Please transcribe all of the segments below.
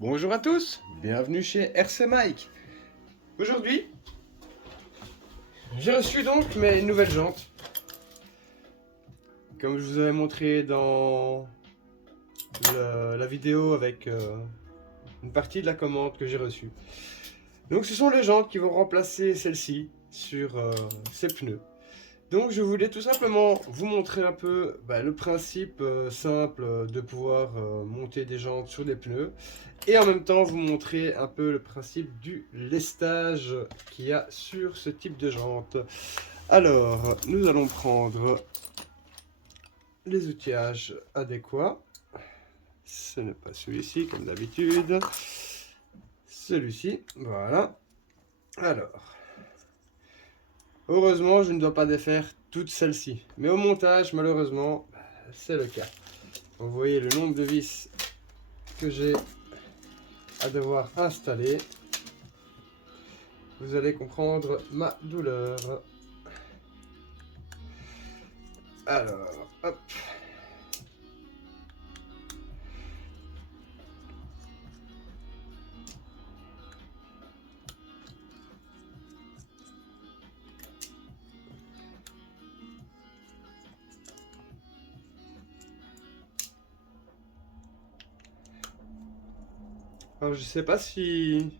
Bonjour à tous, bienvenue chez RC Mike. Aujourd'hui, j'ai reçu donc mes nouvelles jantes. Comme je vous avais montré dans la vidéo avec une partie de la commande que j'ai reçue. Donc ce sont les jantes qui vont remplacer celles-ci sur ces pneus. Donc je voulais tout simplement vous montrer un peu le principe simple de pouvoir monter des jantes sur des pneus et en même temps vous montrer un peu le principe du lestage qu'il y a sur ce type de jante. Alors nous allons prendre les outillages adéquats. Ce n'est pas celui-ci comme d'habitude, celui-ci, voilà. Alors, heureusement, je ne dois pas défaire toutes celles-ci. Mais au montage, malheureusement, c'est le cas. Vous voyez le nombre de vis que j'ai à devoir installer. Vous allez comprendre ma douleur. Alors, hop. Alors, je sais pas si vous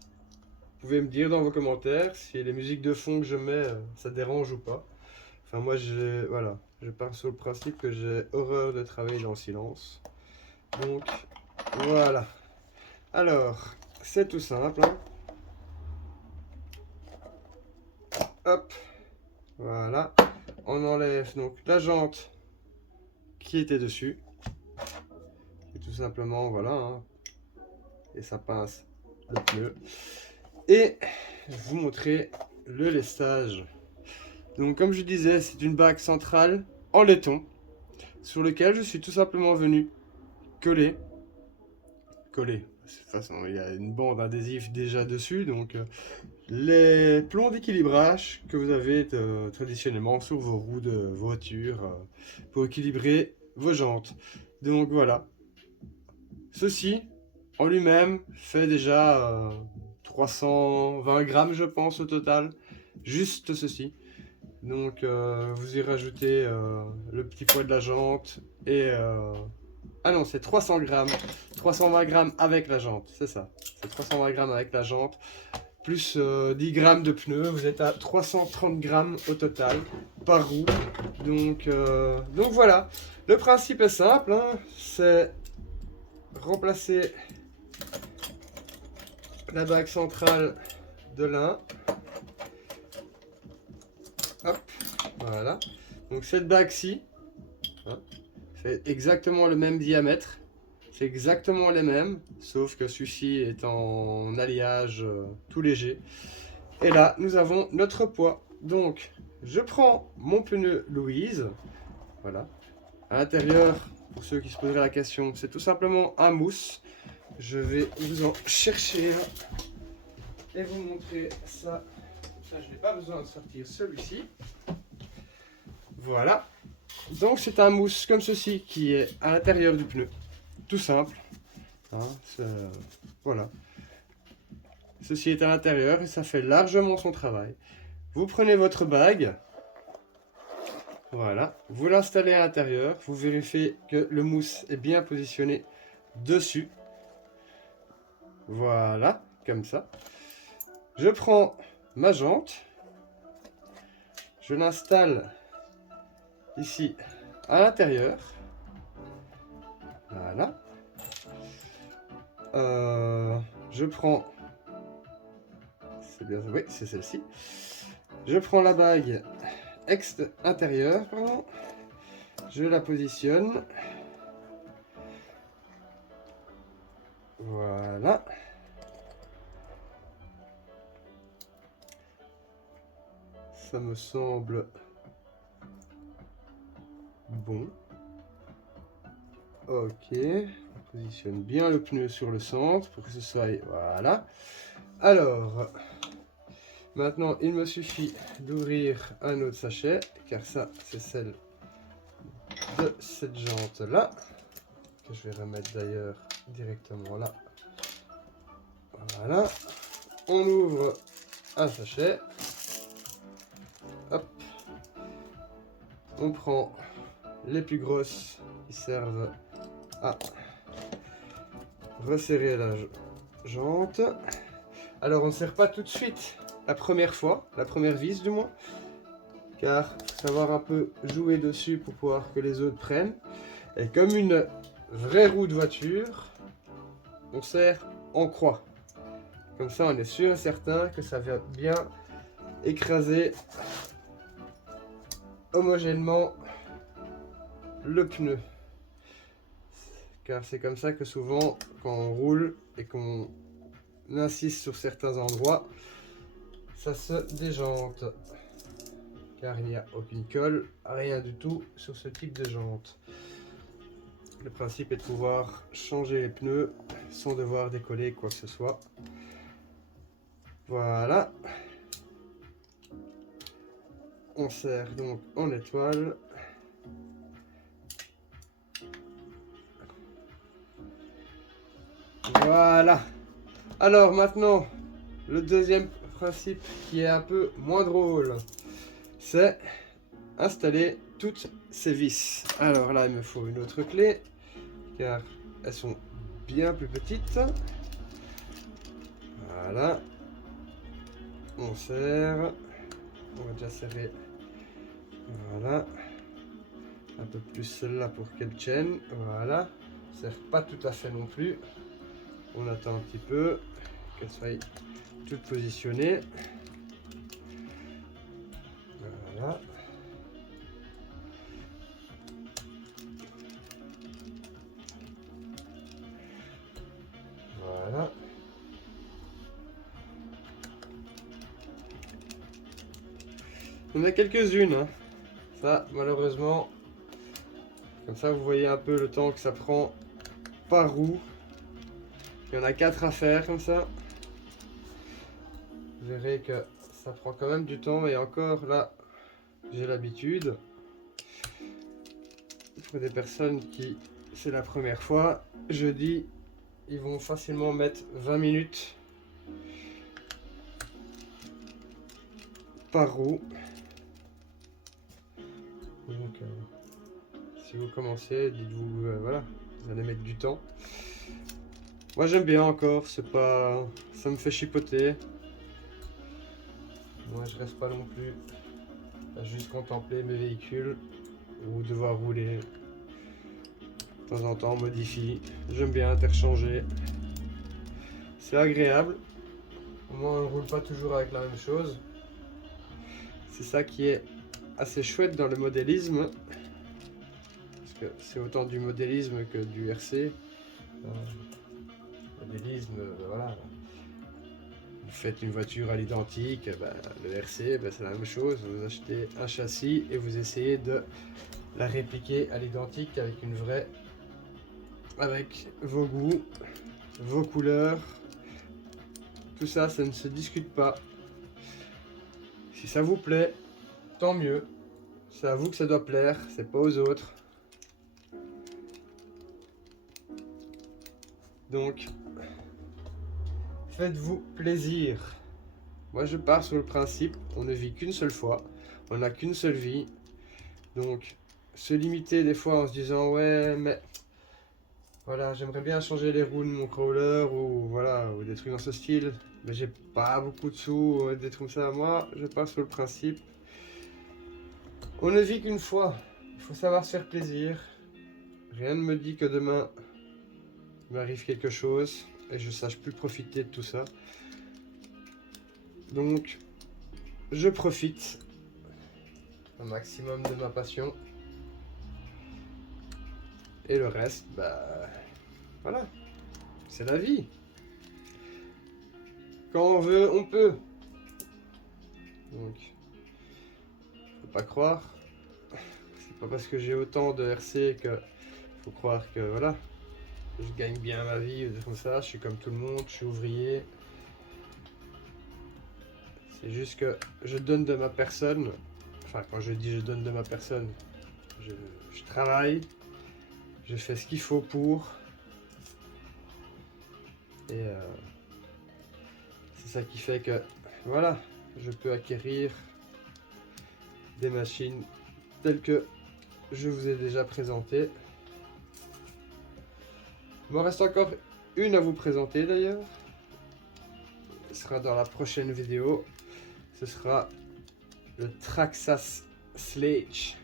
pouvez me dire dans vos commentaires si les musiques de fond que je mets, ça dérange ou pas. Enfin, moi, voilà, je pars sur le principe que j'ai horreur de travailler dans le silence. Donc, voilà. Alors, c'est tout simple, hein. Hop, voilà. On enlève donc la jante qui était dessus. Et tout simplement, voilà, hein. Et ça pince le pneu. Et je vais vous montrer le lestage. Donc comme je disais, c'est une bague centrale en laiton sur lequel je suis tout simplement venu coller. De toute façon, il y a une bande adhésive déjà dessus, donc les plombs d'équilibrage que vous avez traditionnellement sur vos roues de voiture pour équilibrer vos jantes. Donc voilà. Ceci, en lui-même, fait déjà 320 grammes, je pense, au total. Juste ceci. Donc, vous y rajoutez le petit poids de la jante et... Ah non, c'est 300 grammes. 320 grammes avec la jante, c'est ça. C'est 320 grammes avec la jante. Plus 10 grammes de pneus, vous êtes à 330 grammes au total par roue. Donc voilà. Le principe est simple, hein, c'est remplacer la bague centrale de l'un. Hop, voilà. Donc cette bague-ci, hein, fait exactement le même diamètre. C'est exactement les mêmes, sauf que celui-ci est en alliage tout léger. Et là, nous avons notre poids. Donc, je prends mon pneu Louise. Voilà. À l'intérieur, pour ceux qui se poseraient la question, c'est tout simplement un mousse. Je vais vous en chercher un et vous montrer ça. Ça, je n'ai pas besoin de sortir celui-ci. Voilà. Donc, c'est un mousse comme ceci qui est à l'intérieur du pneu. Tout simple. Hein, voilà. Ceci est à l'intérieur et ça fait largement son travail. Vous prenez votre bague. Voilà. Vous l'installez à l'intérieur. Vous vérifiez que le mousse est bien positionné dessus. Voilà. Comme ça. Je prends ma jante. Je l'installe ici à l'intérieur. Voilà. Je prends... C'est bien, oui, c'est celle-ci. Je prends la bague intérieure, pardon. Je la positionne. Voilà. Ça me semble bon. Ok. On positionne bien le pneu sur le centre pour que ce soit... Voilà. Alors, maintenant, il me suffit d'ouvrir un autre sachet, car ça, c'est celle de cette jante-là, que je vais remettre d'ailleurs directement là. Voilà. On ouvre un sachet. Hop. On prend les plus grosses qui servent à resserrer la jante. Alors on ne serre pas tout de suite la première fois, la première vis du moins, car il faut savoir un peu jouer dessus pour pouvoir que les autres prennent. Et comme une vraie roue de voiture, on serre en croix. Comme ça on est sûr et certain que ça vient bien écraser homogènement le pneu. Car c'est comme ça que souvent quand on roule et qu'on insiste sur certains endroits, ça se déjante. Car il n'y a aucune colle, rien du tout sur ce type de jante. Le principe est de pouvoir changer les pneus sans devoir décoller quoi que ce soit. Voilà. On serre donc en étoile. Voilà. Alors maintenant, le deuxième principe qui est un peu moins drôle, c'est installer toutes ces vis. Alors là, il me faut une autre clé, car elles sont bien plus petites. Voilà. On serre. On va déjà serrer. Voilà. Un peu plus celle-là pour qu'elle tienne. Voilà. On serre pas tout à fait non plus. On attend un petit peu qu'elle soit toute positionnée. Voilà. Voilà. On a quelques-unes, hein. Ça, malheureusement, comme ça vous voyez un peu le temps que ça prend par roue. Il y en a 4 à faire comme ça. Vous verrez que ça prend quand même du temps et encore là, j'ai l'habitude. Pour des personnes qui c'est la première fois, je dis ils vont facilement mettre 20 minutes par roue. Donc si vous commencez, dites-vous voilà, vous allez mettre du temps. Moi j'aime bien encore, c'est pas, ça me fait chipoter. Moi je reste pas non plus à juste contempler mes véhicules ou devoir rouler. De temps en temps on modifie, j'aime bien interchanger. C'est agréable, au moins on ne roule pas toujours avec la même chose. C'est ça qui est assez chouette dans le modélisme, parce que c'est autant du modélisme que du RC. Modélisme, voilà. Vous faites une voiture à l'identique, le RC, c'est la même chose. Vous achetez un châssis et vous essayez de la répliquer à l'identique avec une vraie, avec vos goûts, vos couleurs. Tout ça, ça ne se discute pas. Si ça vous plaît, tant mieux. C'est à vous que ça doit plaire, c'est pas aux autres. Donc, faites-vous plaisir. Moi, je pars sur le principe, on ne vit qu'une seule fois, on n'a qu'une seule vie. Donc, se limiter des fois en se disant, ouais, mais voilà, j'aimerais bien changer les roues de mon crawler ou voilà, ou des trucs dans ce style, mais j'ai pas beaucoup de sous, des trucs comme ça. Moi, je pars sur le principe, on ne vit qu'une fois, il faut savoir se faire plaisir. Rien ne me dit que demain il m'arrive quelque chose et je sache plus profiter de tout ça. Donc, je profite un maximum de ma passion. Et le reste, voilà, c'est la vie. Quand on veut, on peut. Donc, faut pas croire. C'est pas parce que j'ai autant de RC que faut croire que voilà, je gagne bien ma vie ou des comme ça. Je suis comme tout le monde, je suis ouvrier. C'est juste que je donne de ma personne. Enfin, quand je dis je donne de ma personne, je travaille, je fais ce qu'il faut pour. Et C'est ça qui fait que, voilà, je peux acquérir des machines telles que je vous ai déjà présentées. Il me reste encore une à vous présenter d'ailleurs. Ce sera dans la prochaine vidéo. Ce sera le Traxxas Sledge.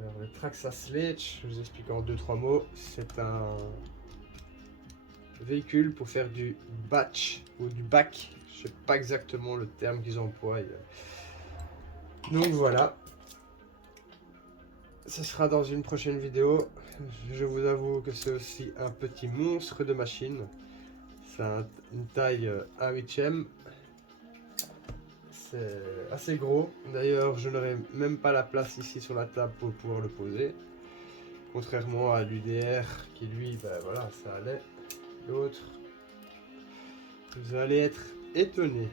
Alors le Traxxas Sledge, je vous explique en 2-3 mots. C'est un véhicule pour faire du batch ou du back. Je sais pas exactement le terme qu'ils emploient. Donc voilà. Ce sera dans une prochaine vidéo. Je vous avoue que c'est aussi un petit monstre de machine. C'est une taille 1/8e. C'est assez gros. D'ailleurs, je n'aurai même pas la place ici sur la table pour pouvoir le poser. Contrairement à l'UDR qui lui, ben voilà, ça allait. L'autre, vous allez être étonnés.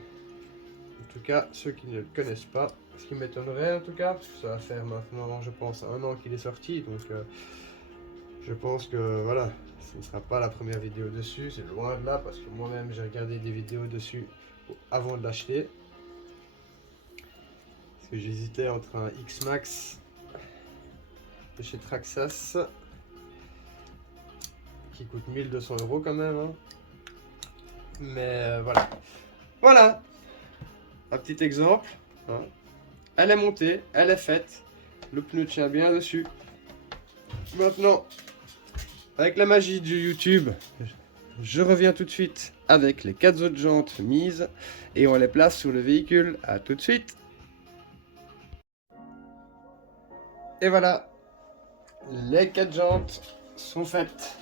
En tout cas, ceux qui ne le connaissent pas. Ce qui m'étonnerait en tout cas, parce que ça va faire maintenant, je pense, 1 an qu'il est sorti. Donc, je pense que voilà, ce ne sera pas la première vidéo dessus. C'est loin de là, parce que moi-même, j'ai regardé des vidéos dessus avant de l'acheter. Parce que j'hésitais entre un X-Max de chez Traxxas qui coûte 1200 € quand même. Hein. Mais voilà. Voilà. Un petit exemple. Hein. Elle est montée, elle est faite. Le pneu tient bien dessus. Maintenant, avec la magie du YouTube, je reviens tout de suite avec les 4 autres jantes mises et on les place sur le véhicule. À tout de suite. Et voilà, les 4 jantes sont faites.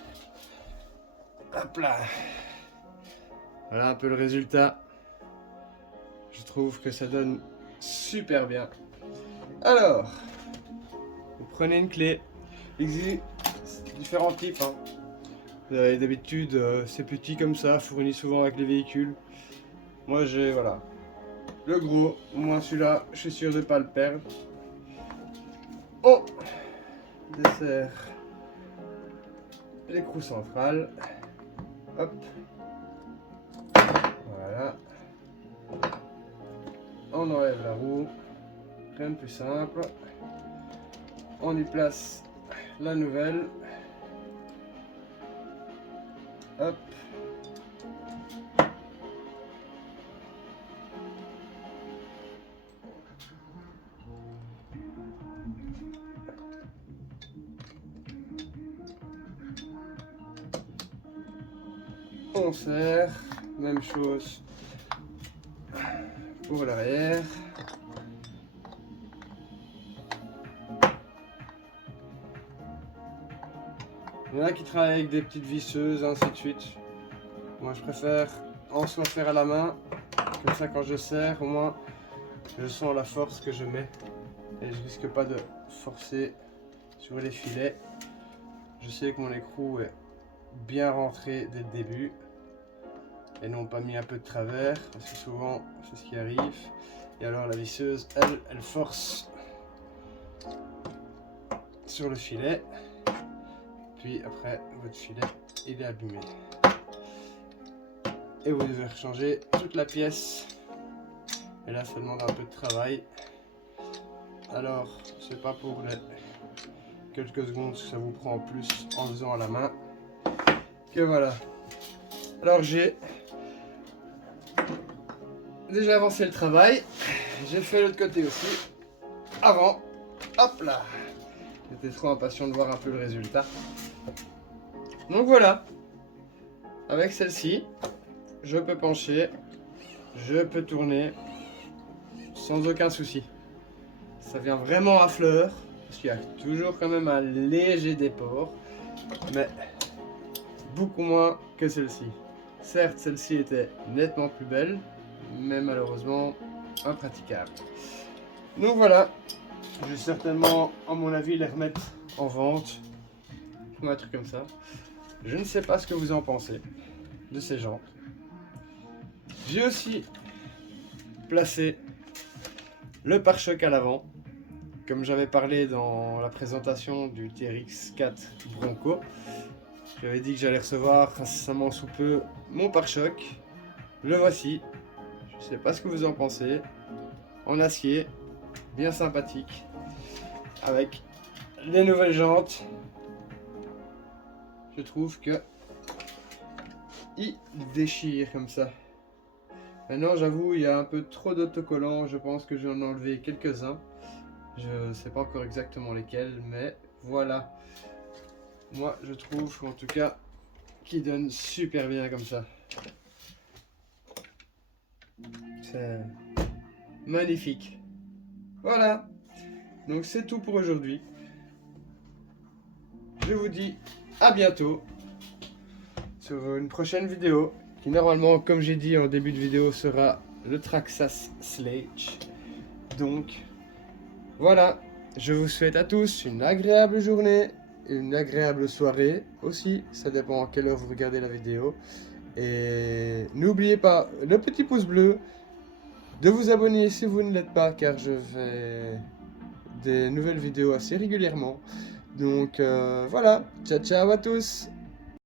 Hop là. Voilà un peu le résultat. Je trouve que ça donne super bien. Alors, vous prenez une clé. Il existe différents types. Hein. D'habitude, c'est petit comme ça, fourni souvent avec les véhicules. Moi j'ai, voilà, le gros. Moi celui-là, je suis sûr de ne pas le perdre. On dessert l'écrou central. Hop. Voilà. On enlève la roue. Rien de plus simple. On y place la nouvelle. Hop. On serre, même chose pour l'arrière. Il y en a qui travaillent avec des petites visseuses, ainsi de suite. Moi je préfère en soi faire à la main, comme ça quand je serre, au moins je sens la force que je mets et je risque pas de forcer sur les filets. Je sais que mon écrou est bien rentré dès le début et non pas mis un peu de travers, parce que souvent c'est ce qui arrive. Et alors la visseuse, elle force sur le filet, puis après votre filet il est abîmé et vous devez changer toute la pièce. Et là ça demande un peu de travail, alors c'est pas pour les quelques secondes que ça vous prend en plus en faisant à la main que voilà. Alors j'ai déjà avancé le travail, j'ai fait l'autre côté aussi avant. Hop là, j'étais trop impatient de voir un peu le résultat. Donc voilà, avec celle-ci je peux pencher, je peux tourner sans aucun souci. Ça vient vraiment à fleur, parce qu'il y a toujours quand même un léger déport, mais beaucoup moins que celle-ci. Certes, celle-ci était nettement plus belle, mais malheureusement impraticable. Donc voilà, je vais certainement, à mon avis, les remettre en vente, ou un truc comme ça. Je ne sais pas ce que vous en pensez de ces jantes. J'ai aussi placé le pare-choc à l'avant, comme j'avais parlé dans la présentation du TRX 4 Bronco. J'avais dit que j'allais recevoir incessamment sous peu mon pare-choc. Le voici. Je sais pas ce que vous en pensez. En acier, bien sympathique, avec les nouvelles jantes. Je trouve que il déchire comme ça. Maintenant, j'avoue, il y a un peu trop d'autocollants. Je pense que j'en ai enlevé quelques-uns. Je ne sais pas encore exactement lesquels, mais voilà. Moi, je trouve en tout cas qu'il donne super bien comme ça. C'est magnifique. Voilà. Donc c'est tout pour aujourd'hui. Je vous dis à bientôt sur une prochaine vidéo qui normalement, comme j'ai dit en début de vidéo, sera le Traxxas Sledge. Donc voilà, je vous souhaite à tous une agréable journée, une agréable soirée aussi, ça dépend à quelle heure vous regardez la vidéo. Et n'oubliez pas le petit pouce bleu, de vous abonner si vous ne l'êtes pas, car je fais des nouvelles vidéos assez régulièrement. Donc voilà, ciao ciao à tous!